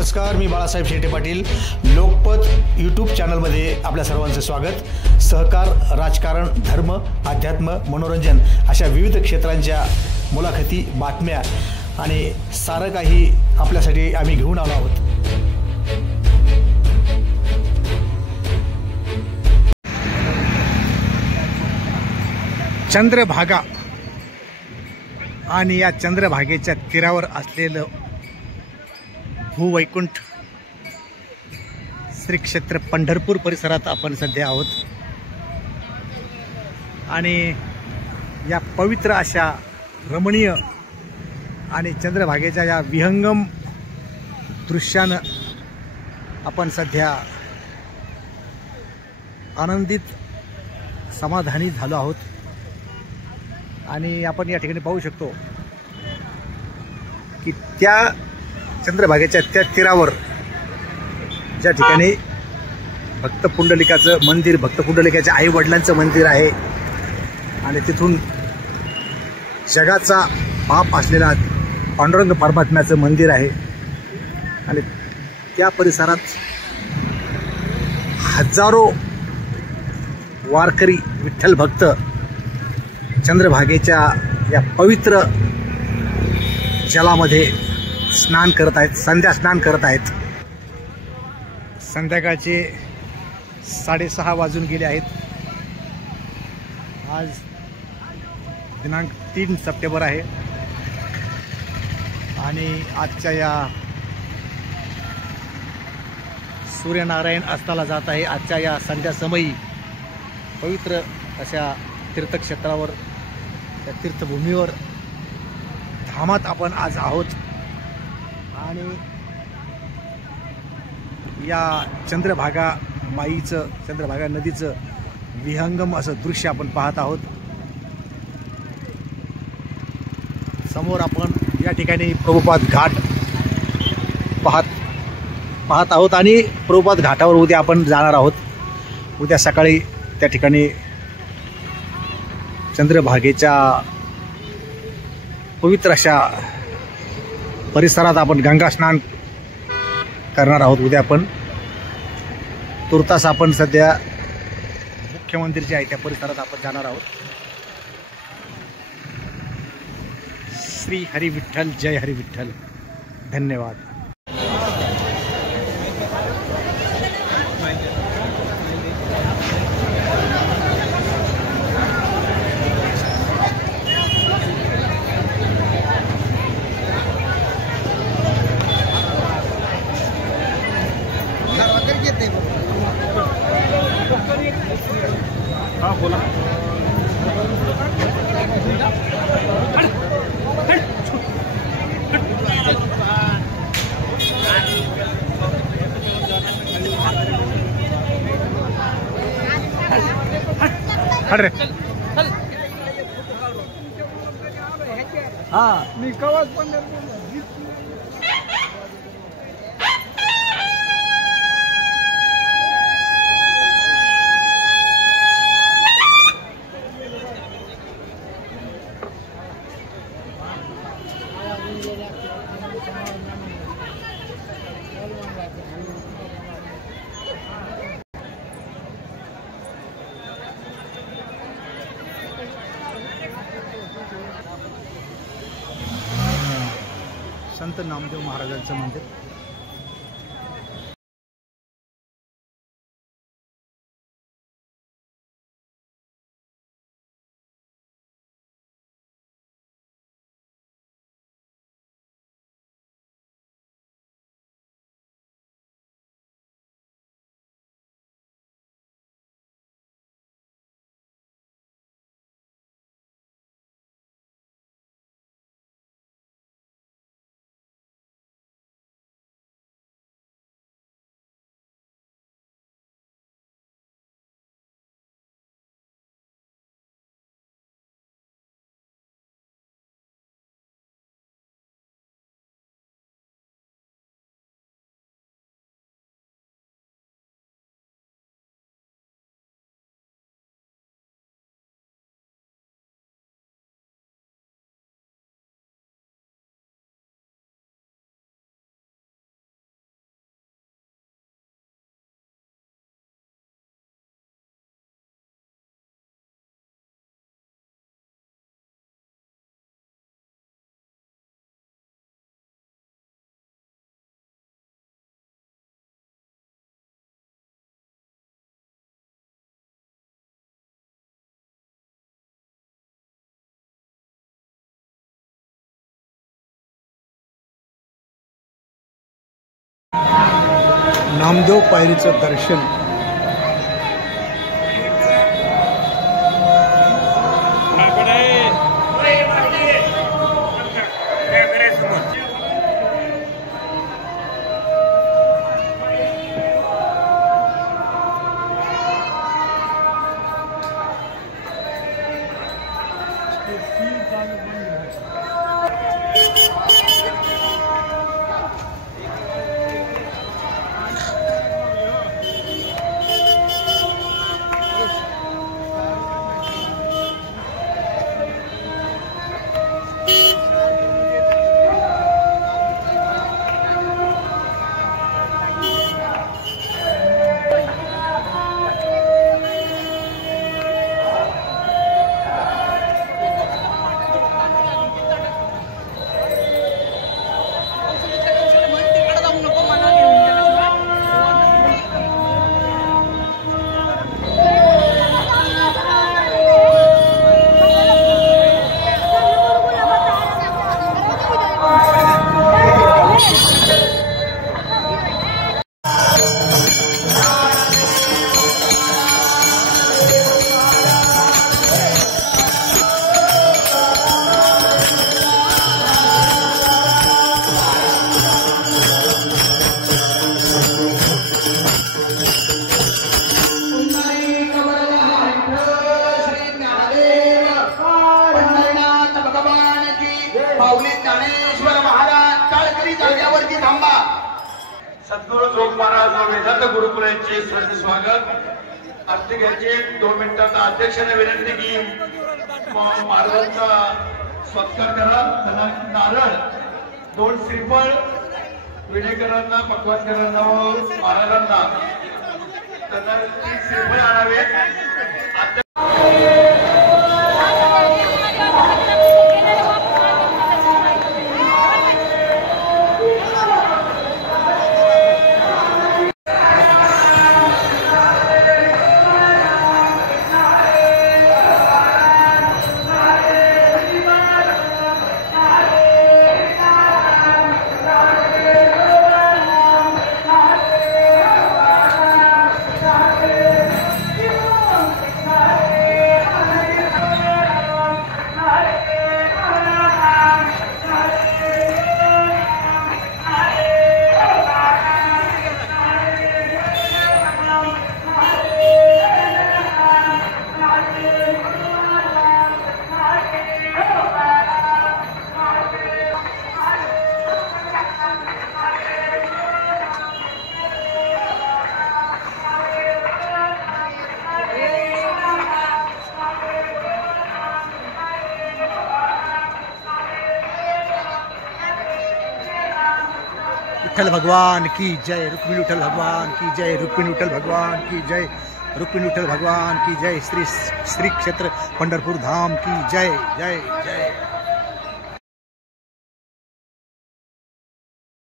नमस्कार, मी बाळासाहेब शेटे पाटील. लोकपथ यूट्यूब चॅनलमध्ये आपल्या सर्वांचं स्वागत. सहकार, राजकारण, धर्म, अध्यात्म, मनोरंजन अशा विविध क्षेत्रांच्या मुलाखती, बातम्या आणि सारं काही आपल्यासाठी आम्ही घेऊन आलो आहोत. चंद्रभागा आणि या चंद्रभागेच्या तीरावर असलेलं भूवैकुंठ श्री क्षेत्र पंढरपूर परिसरात आपण सध्या आहोत. आणि या पवित्र अशा रमणीय आणि चंद्रभागेच्या या विहंगम दृश्यानं आपण सध्या आनंदित समाधानी झालो आहोत. आणि आपण या ठिकाणी पाहू शकतो की त्या चंद्रभागेच्या त्या तीरावर ज्या ठिकाणी भक्त पुंडलिकाचं मंदिर, भक्त पुंडलिकाच्या आई वडिलांचं मंदिर आहे आणि तिथून जगाचा बाप असलेला पांडुरंग परमात्म्याचं मंदिर आहे. आणि त्या परिसरात हजारो वारकरी विठ्ठल भक्त चंद्रभागेच्या या पवित्र जलामध्ये स्नान करत आहेत, संध्या स्नान करत आहेत. संध्याकाळचे 6:30 वाजून गेले आहेत. आज दिनांक 3 सप्टेंबर आहे आणि आजच्या या सूर्यनारायण अस्ताला जात आहे. आजच्या या संध्या समयी पवित्र अशा तीर्थक्षेत्रावर, त्या तीर्थभूमीवर, धामात आपण आज आहोत. आणि या चंद्रभागा माईचं, चंद्रभागा नदीचं विहंगम असं दृश्य आपण पाहत आहोत. समोर आपण या ठिकाणी प्रभुपाद घाट पाहत आहोत. आणि प्रभुपाद घाटावर उद्या आपण जाणार आहोत. उद्या सकाळी त्या ठिकाणी चंद्रभागेच्या पवित्र अशा परिसरात आपण गंगा स्नान करणार आहोत. उद्या आपण तुर्तास आपण सध्या मुख्य मंदिर जे आहे त्या परिसरात आपण जाणार आहोत. श्री हरी विठ्ठल, जय हरी विठ्ठल. धन्यवाद. हाँ बोला. हट रे. हाँ मी कवाच पण संत नामदेव महाराजांचं मंदिर. नामदेव पायरीचं दर्शन सद्गुरु जोग महाराज व वेदांत गुरुकुल यांचे सहर्ष स्वागत. आर्थिक यांचे 2 मिनिटात अध्यक्षाने विनंती की महाराजांचा सत्कार करा. त्यांना नारळ 2 श्रीफळ विडेकरांना पकवासकरांना व महाराजांना त्यांना 3 श्रीफळ आणावे. विठ्ठल भगवान की जय. रुक्मिणी विठ्ठल भगवान की जय. रुक्मिणी विठ्ठल भगवान की जय. रुक्मिणी विठ्ठल भगवान की जय. श्री क्षेत्र पंढरपूर धाम की जय. जय जय.